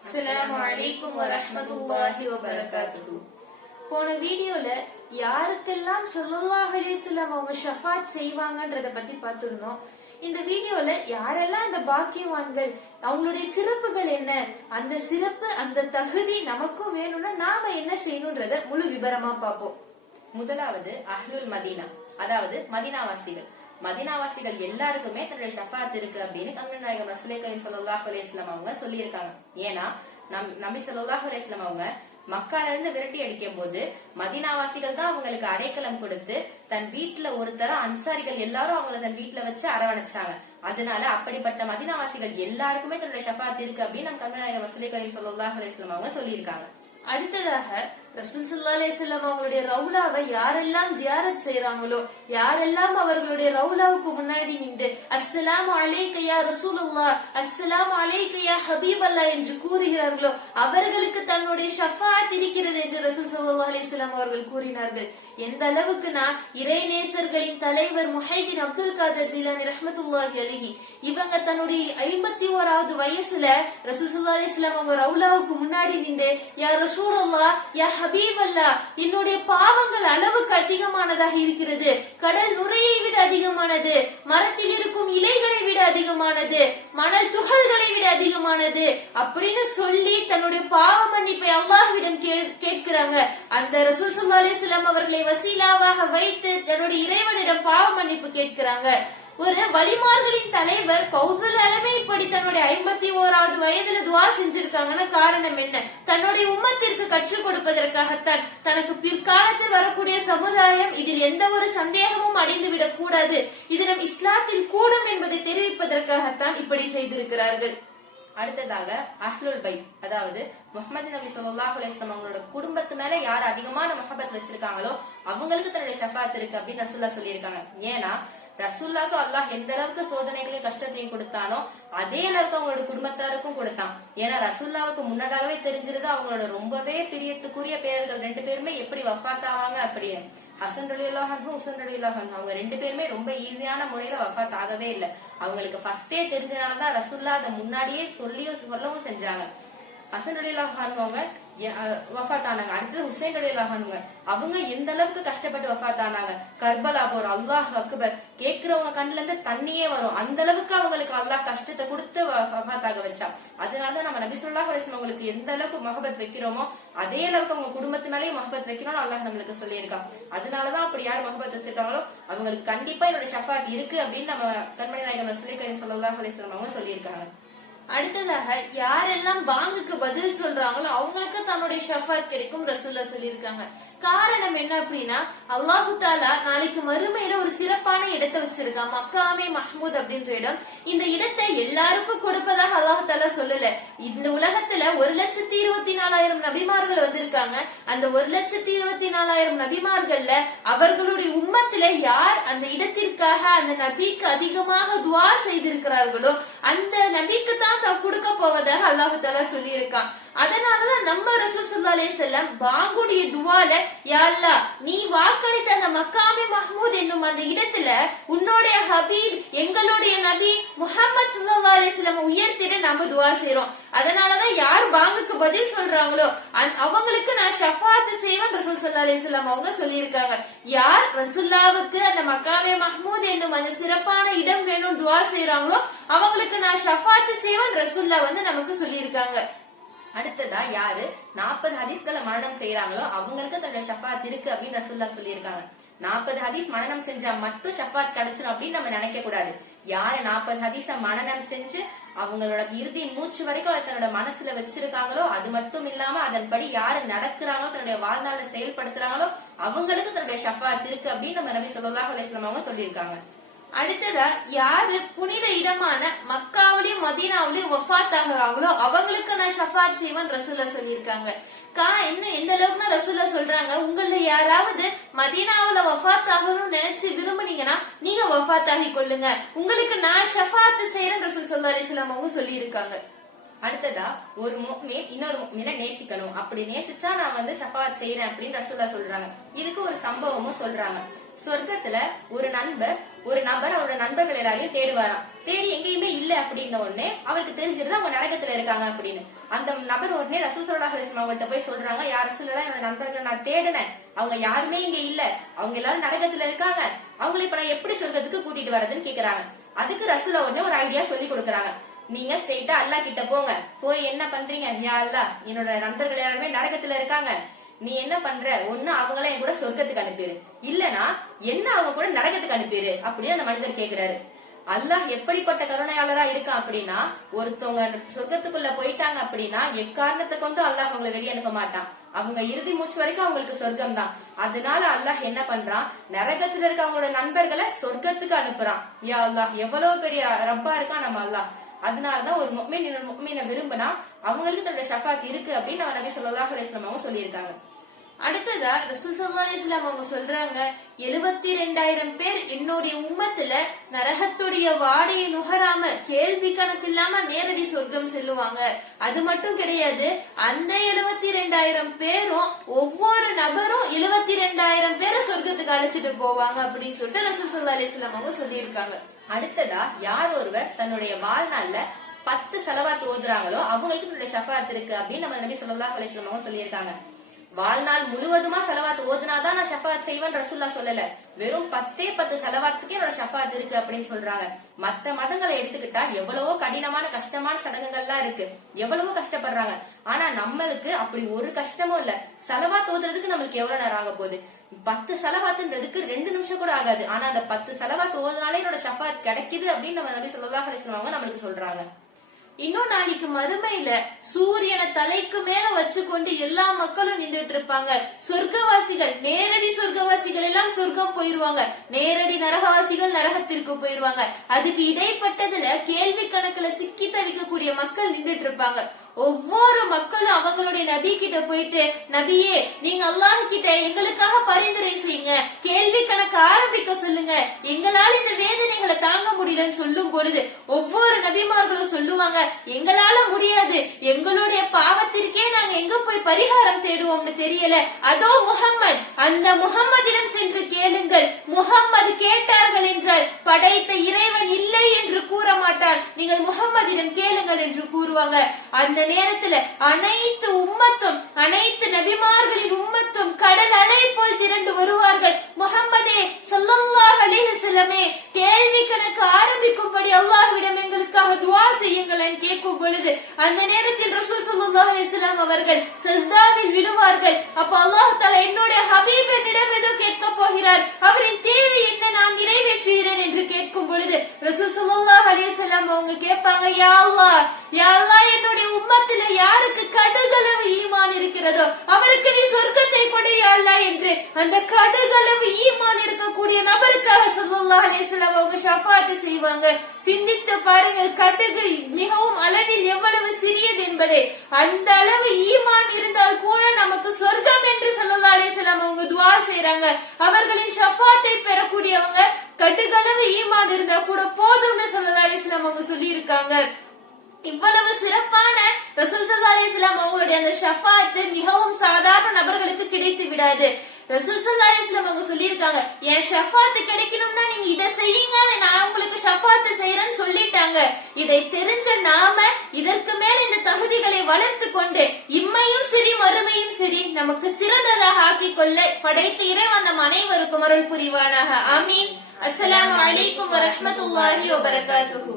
அஸ்லாம் வலைக்கும் வரமத்துல்லாஹி வபரகாத்துஹு. போன வீடியோல யாருக்கெல்லாம் ஸல்லல்லாஹு அலிஸ்லாம் அவங்க ஷஃபாத் செய்வாங்கன்றத பத்தி பார்த்துருந்தோம். இந்த வீடியோல யாரெல்லாம் இந்த பாக்கியவான்கள் அவங்களுடைய சிறப்புகள் என்ன அந்த சிறப்பு அந்த தகுதி நமக்கும் வேணும்னா நாம என்ன செய்யணும்ன்றத முழு விவரமா பார்ப்போம். முதலாவது அஹ்லுல் மதீனா அதாவது மதீனாவாசிகள். மதீனாவாசிகள் எல்லாருக்குமே தன்னுடைய ஷஃபாத் இருக்கு அப்படின்னு தமிழ் நாயகம் ரசூலை கரீம் ஸல்லல்லாஹு அவங்க சொல்லியிருக்காங்க. ஏன்னா நம் நம்பி ஸல்லல்லாஹு அலைஹி அவங்க மக்கால இருந்து விரட்டி அடிக்கும் போது மதீனாவாசிகள் தான் அவங்களுக்கு அடைக்கலம் கொடுத்து தன் வீட்டுல ஒருத்தர அன்சாரிகள் எல்லாரும் அவங்கள தன் வீட்டுல வச்சு அரவணைச்சாங்க. அதனால அப்படிப்பட்ட மதினாவாசிகள் எல்லாருக்குமே தன்னுடைய ஷஃபாத் இருக்கு அப்படின்னு நம்ம தமிழ் நாயகம் ரசூலை கரீம் அவங்க சொல்லியிருக்காங்க. அடுத்ததாக ரசூல் அவங்களுடைய ரவுலாவை யாரெல்லாம் ஜியாரத் செய்யறாங்களோ யாரெல்லாம் அவர்களுடைய ரவுலாவுக்கு முன்னாடி நின்று அஸ்லாம் அலைக்க ரசூலுல்லா அஸ்லாம் அஸ்ஸலாமு ஹபீப் அல்லா என்று கூறுகிறார்களோ அவர்களுக்கு தன்னுடைய ஷஃபாத் இருக்கிறது என்று ரசூல் சல்லா அலிஸ்லாம் அவர்கள் கூறினார்கள். எந்த அளவுக்குனா இறைநேசர்களின் தலைவர் முஹைதீன் அப்துல் காதர் ஜிலானி ரஹமத்துல்லாஹி அலிஹி இவங்க தன்னுடைய ஐம்பத்தி ஓராவது வயசுல ரசூல் சல்லா அலிஸ்லாம் அவங்க ரவுலாவுக்கு முன்னாடி நின்று யா ரசூலுல்லா யா ஹபீபல்லாஹ் என்னுடைய பாவங்கள் அளவுக்கு அதிகமானதாக இருக்கிறது. கடல் நுரையை விட அதிகமானது. மரத்தில் இருக்கும் இலைகளை விட அதிகமானது. மணல் துகள்களை விட அதிகமானது. அப்படின்னு சொல்லி தன்னுடைய பாவ மன்னிப்பை அல்லாஹ்விடம் கே- கேட்கிறாங்க. அந்த ரசூல் ஸல்லல்லாஹு அலிஸ்லாம் அவர்களை வசீலாவாக வைத்து தன்னுடைய இறைவனிடம் பாவ மன்னிப்பு கேட்கிறாங்க. ஒரு வலிமார்களின் தலைவர் கௌசல் அலமே இப்படி தன்னுடைய ஐம்பத்தி ஓராவது வயதுல துவா செஞ்சிருக்காங்கன்னா காரணம் என்ன? தன்னுடைய உம்மத்திற்கு கற்றுக் கொடுப்பதற்காகத்தான். தனக்கு பிற்காலத்தில் வரக்கூடிய சமுதாயம் இதில் எந்த ஒரு சந்தேகமும் அடைந்து விடக் கூடாது. இது நம் இஸ்லாத்தில் கூடும் என்பதை தெரிவிப்பதற்காகத்தான் இப்படி செய்திருக்கிறார்கள். அடுத்ததாக அஹ்லுல் பை அதாவது முஹம்மது நபி சொல்லாஹ் அலிஸ்லாம் அவங்களோட குடும்பத்து மேல யார் அதிகமான மஹபத் வச்சிருக்காங்களோ அவங்களுக்கு தன்னுடைய ஷஃபாத் இருக்கு அப்படின்னு ரசூல்லா சொல்லியிருக்காங்க. ஏன்னா ரசூல்லாக்கு அல்லாஹ் எந்த அளவுக்கு சோதனைகளையும் கஷ்டத்தையும் கொடுத்தானோ அதே அளவுக்கு அவங்களோட குடும்பத்தாருக்கும் கொடுத்தான். ஏன்னா ரசூல்லாவுக்கு முன்னதாகவே தெரிஞ்சிருது அவங்களோட ரொம்பவே பிரியத்துக்குரிய பேர்கள் ரெண்டு பேருமே எப்படி வஃத்தாவாங்க அப்படியே அப்படின்னு ஹசன் ரலியல்லாஹு ஹுசன் ரலியல்லாஹு அவங்க ரெண்டு பேருமே ரொம்ப ஈஸியான முறையில வஃத் ஆகவே இல்லை. அவங்களுக்கு ஃபர்ஸ்டே தெரிஞ்சனாலதான் ரசூல்லா அதை முன்னாடியே சொல்லியும் சொல்லவும் செஞ்சாங்க. ஹசன் ரலியல்லாஹு அவங்க வஃபாத் ஆனாங்க அடுத்தது ஹுசைன் ரலியல்லாஹு அவங்க எந்த அளவுக்கு கஷ்டப்பட்டு வஃபாத் ஆனாங்க கர்பலா போர் அல்லாஹ் அக்பர் கேட்கிறவங்க கண்ணுல இருந்து தண்ணியே வரும். அந்த அளவுக்கு அவங்களுக்கு அல்லாஹ் கஷ்டத்தை கொடுத்து வஃபாத் ஆக வச்சா அதனாலதான் நம்ம நபி ஸல்லல்லாஹு அவங்களுக்கு எந்த அளவுக்கு மகபத் வைக்கிறோமோ அதே அளவுக்கு அவங்க குடும்பத்து மேலேயும் மஹபத் வைக்கணும்னு அல்லாஹ் நம்மளுக்கு சொல்லியிருக்கான். அதனாலதான் அப்படி யார் மகபத் வச்சிருக்காங்களோ அவங்களுக்கு கண்டிப்பா என்னோட ஷஃபாத் இருக்கு அப்படின்னு நம்ம கண்மணி நாயகம் சொல்லி கரீம் ஸல்லல்லாஹு அலைஹி அவங்க சொல்லியிருக்காங்க. அடுத்ததாக யாரெல்லாம் பாங்குக்கு பதில் சொல்றாங்களோ அவங்களுக்கு தன்னுடைய ஷஃபாத் கிடைக்கும் ரசூல்லா சொல்லியிருக்காங்க. காரணம் என்ன அப்படின்னா அல்லாஹு தாலா நாளைக்கு மறுமையில ஒரு சிறப்பான இடத்தை வச்சிருக்கான் மக்காமே மஹமூத் அப்படின்ற இடம். இந்த இடத்தை எல்லாருக்கும் கொடுப்பதாக அல்லாஹு தாலா சொல்லல. இந்த உலகத்துல ஒரு லட்சத்தி இருபத்தி நாலாயிரம் நபிமார்கள் வந்திருக்காங்க. அந்த ஒரு லட்சத்தி இருபத்தி நாலாயிரம் நபிமார்கள்ல அவர்களுடைய உம்மத்துல யார் அந்த இடத்திற்காக அந்த நபிக்கு அதிகமாக துவா செய்திருக்கிறார்களோ அந்த நபிக்கு தான் கொடுக்க போவதாக அல்லாஹு தாலா சொல்லியிருக்கான். அதனாலதான் நம்ம ரசூல் ஸல்லல்லாஹு அலைஹி வஸல்லம் பாங்குடைய துவால யா அல்லாஹ் நீ வாக்களித்த அந்த மக்காமி மஹமூத் என்னும் அந்த இடத்துல உன்னுடைய ஹபீப் எங்களுடைய நபி முஹம்மது ஸல்லல்லாஹு அலே செல்லம் உயர்த்திட நம்ம துவா செய்யறோம் அதனாலதான் யார் பாங்குக்கு பதில் சொல்றாங்களோ அவங்களுக்கு நான் ஷஃபாத்து செய்வேன் ரசூல் ஸல்லல்லாஹு அலே செல்லம் அவங்க சொல்லியிருக்காங்க. யார் ரசுல்லாவுக்கு அந்த மக்காமே மஹமூத் என்னும் அந்த சிறப்பான இடம் வேணும் துவா செய்யறாங்களோ அவங்களுக்கு நான் ஷஃபாத்து செய்வேன் ரசுல்லா வந்து நமக்கு சொல்லியிருக்காங்க. அடுத்ததா யாரு? நாற்பது ஹதீஸ்களை மரணம் செய்யறாங்களோ அவங்களுக்கு தன்னோட ஷஃபாத் இருக்கு அப்படின்னு ரசூல்லா சொல்லியிருக்காங்க. நாற்பது ஹதீஸ் மரணம் செஞ்சா மட்டும் ஷஃபாத் கிடைச்சிடும் அப்படின்னு நம்ம நினைக்க கூடாது. யாரு நாற்பது ஹதீஸ மனநம் செஞ்சு அவங்களோட இறுதி மூச்சு வரைக்கும் அதை தன்னோட மனசுல வச்சிருக்காங்களோ அது மட்டும் இல்லாம அதன்படி யாரு நடக்கிறாங்களோ தன்னுடைய வாழ்நாள செயல்படுத்துறாங்களோ அவங்களுக்கு தன்னுடைய ஷஃபாத் இருக்கு அப்படின்னு நம்ம நபி ஸல்லல்லாஹு அலைஹி அவங்க சொல்லியிருக்காங்க. அடுத்ததா யாரு புனித இடமான மக்காவிலையும் மதீனாவிலையும் ஒஃபாத் ஆகுறாங்களோ அவங்களுக்கு நான் ஷஃபாத் செய்வேன் ரசூல்லா சொல்லியிருக்காங்க. கா என்ன எந்த அளவுக்குன்னா ரசூல்லா சொல்றாங்க? உங்கள யாராவது மதீனாவுல வஃபாத் ஆகணும்னு நினைச்சு விரும்புனீங்கன்னா நீங்க வஃபாத் ஆகி கொள்ளுங்க. உங்களுக்கு நான் ஷஃபாத் செய்யறேன் ரசூல் சொல்லா அலைஹி வஸல்லம் அவங்க அடுத்ததா ஒரு முக்மீன் இன்னொரு முக்மீனை நேசிக்கணும். அப்படி நேசிச்சா நான் வந்து ஷஃபாத் செய்யறேன் அப்படின்னு ரசூல்லா சொல்றாங்க. இதுக்கு ஒரு சம்பவமும் சொல்றாங்க. சொர்க்கத்துல ஒரு நண்பர் ஒரு நபர் அவரோட நண்பர்கள் எல்லாரையும் தேடுவாராம். தேடி எங்கேயுமே இல்ல அப்படின்ன உடனே அவருக்கு தெரிஞ்சிருந்தா அவங்க நரகத்துல இருக்காங்க அப்படின்னு. அந்த நபர் உடனே ரசூல் சல்லாஹ் அவங்கள்ட்ட போய் சொல்றாங்க யார் ரசூல் என்னோட நண்பர்கள் நான் தேடினேன். அவங்க யாருமே இங்க இல்ல. அவங்க எல்லாரும் நரகத்துல இருக்காங்க. அவங்களை இப்ப நான் எப்படி சொர்க்கத்துக்கு கூட்டிட்டு வரதுன்னு கேக்குறாங்க. அதுக்கு ரசூலா உடனே ஒரு ஐடியா சொல்லி கொடுக்குறாங்க. நீங்க ஸ்ட்ரெயிட்டா அல்லாஹ் கிட்ட போங்க. போய் என்ன பண்றீங்க? யா அல்லா என்னோட நண்பர்கள் எல்லாருமே நரகத்துல இருக்காங்க. நீ என்ன பண்ற? ஒண்ணு அவங்கள என் கூட சொர்க்கத்துக்கு அனுப்பிடு இல்லனா என்ன அவங்க கூட நரகத்துக்கு அனுப்பிடு அப்படின்னு அந்த மனிதர் கேக்குறாரு. அல்லாஹ் எப்படிப்பட்ட கருணையாளரா இருக்கான் அப்படின்னா ஒருத்தவங்க சொர்க்கத்துக்குள்ள போயிட்டாங்க அப்படின்னா எக்காரணத்தை கொண்டு அல்லாஹ் அவங்களை வெளியே அனுப்ப மாட்டான். அவங்க இறுதி மூச்சு வரைக்கும் அவங்களுக்கு சொர்க்கம் தான் அதனால அல்லாஹ் என்ன பண்றான்? நரகத்துல இருக்க அவங்களோட நண்பர்களை சொர்க்கத்துக்கு அனுப்புறான். யா அல்லாஹ் எவ்வளவு பெரிய ரப்பா இருக்கான் நம்ம அல்லாஹ். அதனாலதான் ஒரு முக்மீன் இன்னொரு முக்மீனை விரும்பினா அவங்களுக்கு தன்னோட ஷஃபாத் இருக்கு அப்படின்னு அவர் நபி ஸல்லல்லாஹு அலைஹி அவங்க சொல்லியிருக்காங்க. அடுத்ததா ரசூல் சல்லா அலிஸ்லாம் அவங்க சொல்றாங்க எழுபத்தி ரெண்டாயிரம் பேர் என்னுடைய உம்மத்துல நரகத்துடைய வாடையை நுகராம கேள்வி கணக்கு இல்லாம நேரடி சொர்க்கம் செல்லுவாங்க. அது மட்டும் கிடையாது அந்த எழுபத்தி ரெண்டாயிரம் பேரும் ஒவ்வொரு நபரும் எழுபத்தி ரெண்டாயிரம் பேரை சொர்க்கத்துக்கு அழைச்சிட்டு போவாங்க அப்படின்னு சொல்லிட்டு ரசூல் சல்லா அலிஸ்லாம் அவங்க சொல்லியிருக்காங்க. அடுத்ததா யார் ஒருவர் தன்னுடைய வாழ்நாள்ல பத்து செலவாத்து ஓதுறாங்களோ அவங்களுக்கு என்னுடைய சஃபாத் இருக்கு அப்படின்னு நம்ம நபி ஸல்லல்லாஹு அலைஹி சொல்லியிருக்காங்க. வாழ்நாள் முழுவதுமா செலவாத்து ஓதுனாதான் நான் ஷஃபாத் செய்வேன் ரசூல்லா சொல்லல. வெறும் பத்தே பத்து செலவாத்துக்கே என்னோட ஷஃபாத் இருக்கு அப்படின்னு சொல்றாங்க. மத்த மதங்களை எடுத்துக்கிட்டா எவ்வளவோ கடினமான கஷ்டமான சடங்குகள்லாம் இருக்கு. எவ்வளவோ கஷ்டப்படுறாங்க. ஆனா நம்மளுக்கு அப்படி ஒரு கஷ்டமும் இல்ல. செலவாத் ஓதுறதுக்கு நம்மளுக்கு எவ்வளவு நேரம் ஆக போகுது? பத்து செலவாத்துன்றதுக்கு ரெண்டு நிமிஷம் கூட ஆகாது. ஆனா அந்த பத்து செலவாத்து ஓதுனாலே என்னோட ஷஃபாத் கிடைக்குது அப்படின்னு நம்ம நம்பி சொல்லதாக அலைஹி நம்மளுக்கு சொல்றாங்க. இன்னும் நாளைக்கு மறுமையில சூரியனை தலைக்கு மேல வச்சுக்கொண்டு எல்லா மக்களும் நின்றுட்டு இருப்பாங்க. சொர்க்கவாசிகள் நேரடி சொர்க்கவாசிகள் எல்லாம் சொர்க்கம் போயிருவாங்க. நேரடி நரகவாசிகள் நரகத்திற்கு போயிருவாங்க. அதுக்கு இடைப்பட்டதுல கேள்வி கணக்குல சிக்கி தவிக்கக்கூடிய மக்கள் நின்றுட்டு இருப்பாங்க. ஒவ்வொரு மக்களும் அவங்களுடைய நபி கிட்ட போயிட்டு நபியே நீங்க அல்லாஹ் கிட்ட எங்களுக்காக பரிந்துரை செய்யுங்க. கேள்வி கணக்கு ஆரம்பிக்க சொல்லுங்க. எங்களால இந்த வேதனைகளை தாங்க முடியலன்னு சொல்லும் பொழுது ஒவ்வொரு நபிமார்களும் சொல்லுவாங்க எங்களால முடியாது. எங்களுடைய பாவத்திற்கே நாங்க போய் பரிகாரம் தேடுவோம்னு தெரியல. அதோ முகம்மது அந்த முகம்மதிடம் சென்று கேளுங்கள். முகம்மது கேட்டார்கள் என்றால் படைத்த இறைவன் இல்லை என்று கூற மாட்டான். நீங்கள் முகம்மதிடம் கேளுங்கள் என்று கூறுவாங்க. அந்த நேரத்துல அனைத்து உம்மத்தும் அனைத்து நபிமார்களின் உம்மத்தும் கடல் அலை போல் திரண்டு வருவார்கள். முகம்மதே ஸல்லல்லாஹு அலைஹி வஸல்லமே கேள்வி கணக்கு ஆரம்பிக்கும்படி அல்லாஹ்விடம் எங்களுக்காக துவா செய்யுங்கள் கேட்கும் பொழுது அந்த நேரத்தில் ரசூல் அவர்கள் சஸ்தாவில் விழுவார்கள். அப்ப அல்லாஹ் தாலா என்னுடைய ஹபீப் என்னிடம் ஏதோ கேட்க போகிறார். அவரின் தேவை என்ன நான் நிறைவேற்றுகிறேன் என்று கேட்கும் பொழுது ரசூல் சல்லாஹ் அலைஹி அவங்க கேட்பாங்க யா அல்லா யா அல்லா என்னுடைய உம்மத்துல யாருக்கு கடுகளவு ஈமான் இருக்கிறதோ அவருக்கு நீ சொர்க்கத்தை கொடு யா அல்லா என்று அந்த கடுகளவு ஈமான் இருக்கக்கூடிய நபருக்காக சல்லாஹ் அலைஹி வஸல்லம் செய்வாங்க. சிந்தித்து பாருங்கள் கடுகு மிகவும் அளவில் எவ்வளவு சிறியது என்பதை. அந்த அளவு ஈமான் இருந்தால் கூட நமக்கு சொர்க்கம் என்று ஸல்லல்லாஹு அலைஹி அவங்க துவா செய்யறாங்க அவர்களின் ஷஃபாத்தை பெறக்கூடியவங்க கட்டுக்களவு ஈமான் இருந்தா கூட போதும்னு ஸல்லல்லாஹு அலைஹி அவங்க சொல்லி இருக்காங்க இவ்வளவு சிறப்பான ரசூல் சல்லா அலிஸ்லாம் அவங்களுடைய அந்த ஷஃபாத்து மிகவும் சாதாரண நபர்களுக்கு கிடைத்து விடாது. ரசூல் சல்லா அவங்க சொல்லியிருக்காங்க என் ஷஃபாத்து கிடைக்கணும்னா நீங்க இதை செய்யுங்க நான் உங்களுக்கு ஷஃபாத்து செய்யறேன்னு சொல்லிட்டாங்க. இதை தெரிஞ்ச நாம இதற்கு மேல இந்த தகுதிகளை வளர்த்து கொண்டு இம்மையும் சரி மறுமையும் சரி நமக்கு சிறந்ததாக ஆக்கி கொள்ள படைத்த இறைவன் நம் அனைவருக்கும் அருள் புரிவானாக. ஆமீன். அஸ்ஸலாமு அலைக்கும் வரஹ்மத்துல்லாஹி வபரகாத்துஹு.